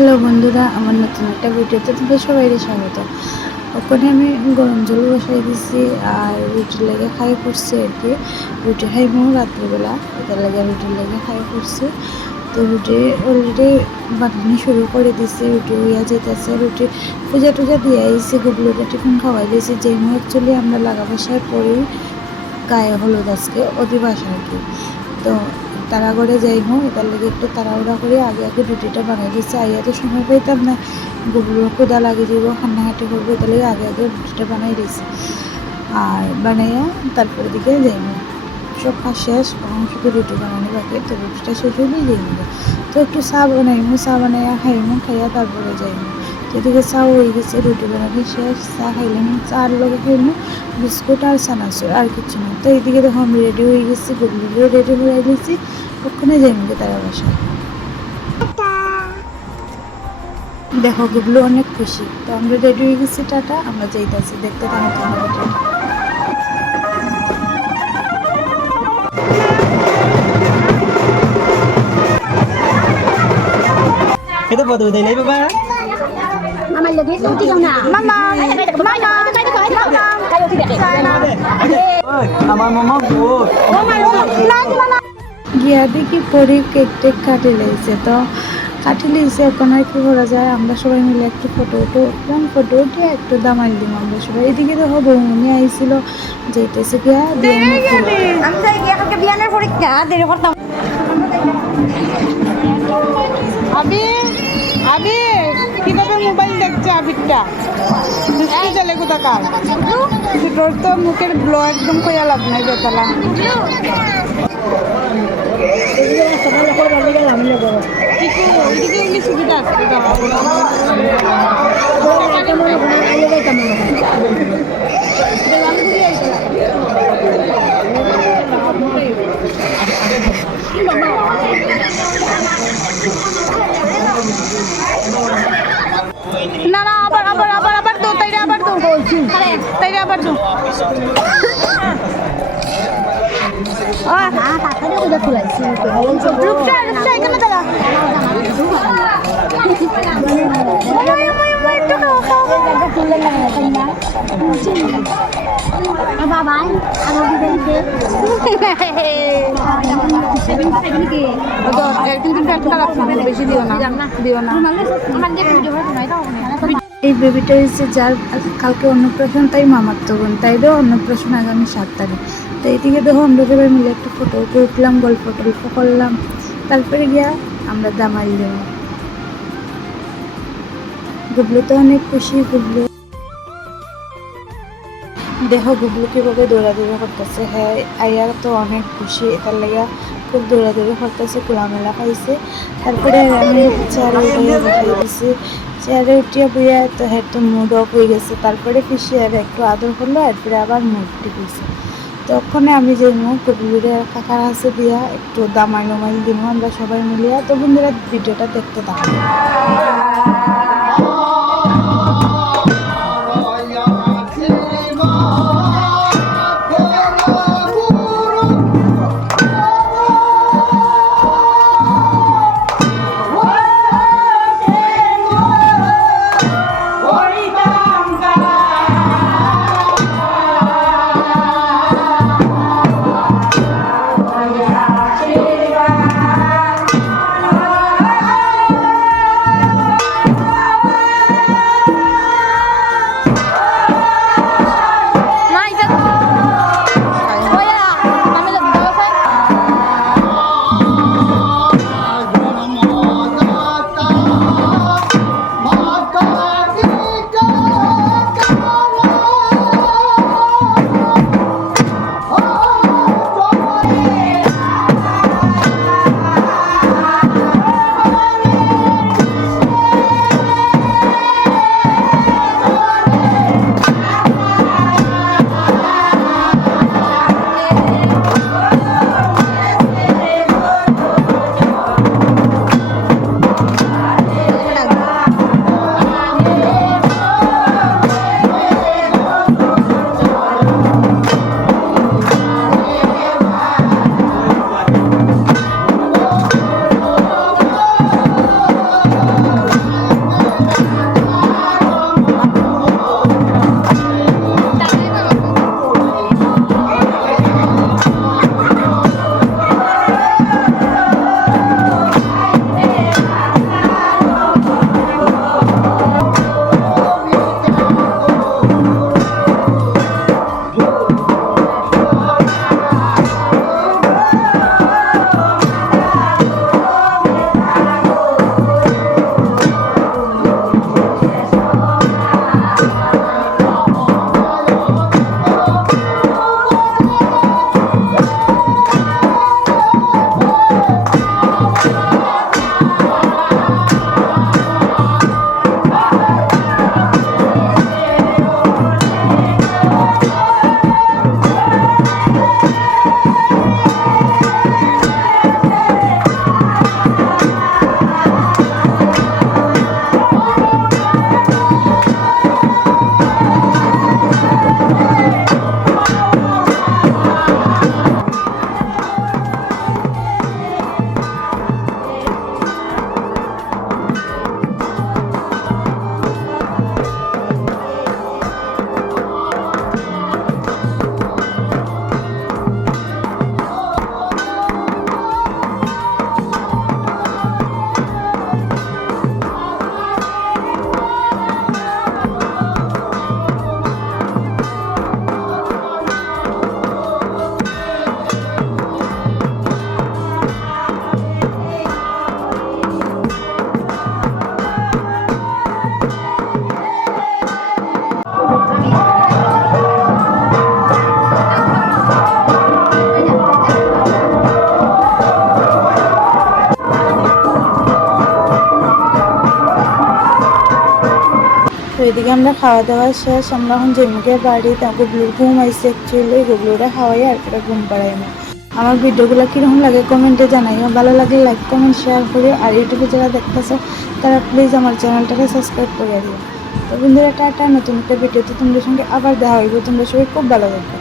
Hello বন্ধুরা, আমার নতুন একটা ভিডিওতে তোমাদের সবাইকে স্বাগত। ওখানে আমি গরম জল বসাই দিছি আর রুটির লেগে খাই করছি আর কি। রুটি খাইবো রাত্রিবেলা এটার লেগে রুটির লেগে খাই করছি তো রুটি অলরেডি বানানি শুরু করে দিছি, রুটি হইয়া যেতেছে রুটি পূজা টুজা দিয়ে আইসি গুবলুটা টিফিন খাওয়াই দিয়েছি যেই অ্যাকচুয়ালি আমরা লাগা বাসায় পড়ি গায়ে হলুদ আজকে, অধিবাস আর কি। তো তারা করে যাই হোক, এটার লেগে একটু তাড়াহুড়া করে আগে আগে রুটিটা বানিয়ে দিচ্ছে। আইয়া তো সময় পাইতাম না গুবলু কোদা লাগিয়ে দিব হান্নাহাটি করব, এটার লেগে আগে আগে রুটিটা বানাই দিয়েছি আর বানাইয়া তারপরে দিকে যাই হোক। সব কাজ শেষ, এখন শুধু রুটি বানানো বাকি, তো রুটিটা শেষ হলেই যাই তো একটু চা বানাইমু চা বানাইয়া খাইমু, খাইয়া তারপরে যাইমু এদিকে চা হয়ে গেছে রুটি বানানো শেষ চা খাইলাম চার লগে খাইমু বিস্কুট আর চানাচুর আর কিছু না। তো এইদিকে দেখো আমি রেডি হয়ে গেছি গুবলুও রেডি হয়ে গেছি ওখানে যাইমু তারা বাসায়। দেখো গুবলু অনেক খুশি। তো আমরা রেডি হয়ে গেছি টাটা আমরা যাইতেছি দেখতে থাকো টাটা tuloy na ba? গিয়া দেখি পরে কেক কাটি লেগেছে তো কাটি লেগেছে এখন আর কি করা যায় আমরা সবাই মিলে একটু ফটো উঠো উঠলাম ফটো উঠে একটু দামাই দিলাম আমরা সবাই এদিকে দেখো বৌমনি আইছিল যেতেছে গিয়া বিয়ানের পরীক্ষা দেরি করতাম আবিরটা দুষ্টি চলে কোথাকার তোর তো মুখের গ্লো একদম কইয়া লাভ নাই বেতলা সুবিধা আছে তাইরা আবার দো না তাড়াতাড়ি ওটা তুলাইছি রূপসা রূপসা এখানে দাঁড়া বাবা আরো দিতে কিন্তু ফ্যাটটা রাখছো বেশি দিও না দিও না এই বেবিটা হচ্ছে যার কালকে অন্নপ্রাশন, তাই মামার তো বোন তাইরও অন্নপ্রাশন আগামী সাত তারিখ। তো এইদিকে দেখো আমরা সবাই মিলে একটু ফটো উঠে উঠলাম, গল্প টল্প করলাম। তারপরে গিয়া আমরা দামাই দেব। গুবলু তো অনেক খুশি, গুবলু। দেহ গুবলু কীভাবে দৌড়াদৌড়ি করতেছে। হ্যাঁ আইয়ার তো অনেক খুশি এটার লাগা খুব দৌড়াদৌড়ি করতেছে, খোলামেলা খাইছে। তারপরে আমি চেয়ারে উঠে দিছি চেয়ারে উঠিয়া বইয়া তো তো মুড অফ হয়ে গেছে। তারপরে পিসি আর একটু আদর করল, এরপরে আবার মুড টিপেছে তখনই আমি যে গুবলুরে কাকার হাসে দিয়া একটু দামাই নমাই দিব আমরা সবাই মিলিয়া। তো বন্ধুরা, ভিডিওটা দেখতে থাকব এদিকে আমরা খাওয়া দাওয়া শেষ, আমরা এখন জেমুকে বাড়ি তা গুবলুর ঘুম আইসে অ্যাকচুয়ালি গুবলুরা খাওয়াই আর পরে ঘুম পাড়াই না আমার ভিডিওগুলো কীরকম লাগে কমেন্টে জানাইও, ভালো লাগে লাইক কমেন্ট শেয়ার করে আর ইউটিউবে যারা দেখতেছে, তারা প্লিজ আমার চ্যানেলটাকে সাবস্ক্রাইব করে দিও। তো বন্ধুরা, টাটা, নতুন একটা ভিডিওতে তোমাদের সঙ্গে আবার দেখা হইব। তোমরা সবাই খুব ভালো থাকবে